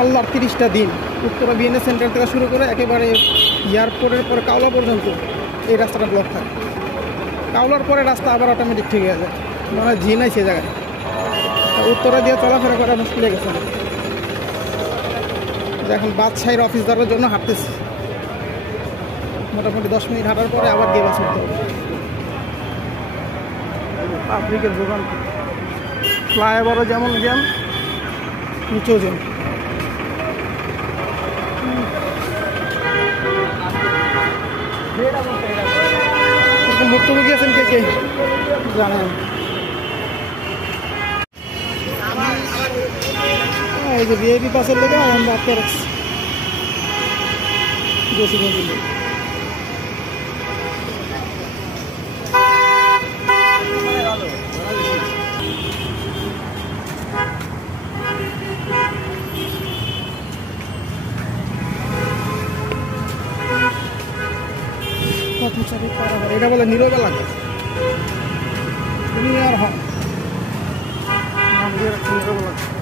আল্লাহর 30টা দিন উত্তরা বিএনএ সেন্টার থেকে শুরু করে একেবারে এয়ারপোর্টের পরে কাওলা পর্যন্ত এই রাস্তাটা ব্লক থাকে। কাওলার পরে রাস্তা আবার অটোমেটিক ঠিক হয়ে যায়, মানে জি নাই সে জায়গায়। উত্তরা দিয়ে চলাফেরা করা মুশকিল হয়ে গেছে। এখন বাদশাহীর অফিস ধরার জন্য হাঁটতেছি, মোটামুটি 10 মিনিট হাঁটার পরে আবার গিয়ে বাস উঠতে হবে। পাবলিকের দোকান, ফ্লাইওভারও যেমন জ্যাম, নিচেও জ্যাম। ভুক্তভোগী আছেন কে কে জানেন? এই যে ভিআইপি পাসের লেগে আমরা আটকে রাখছি। এটা বলে নীরব এলাকা, তুমি আর হয় নীরব এলাকা।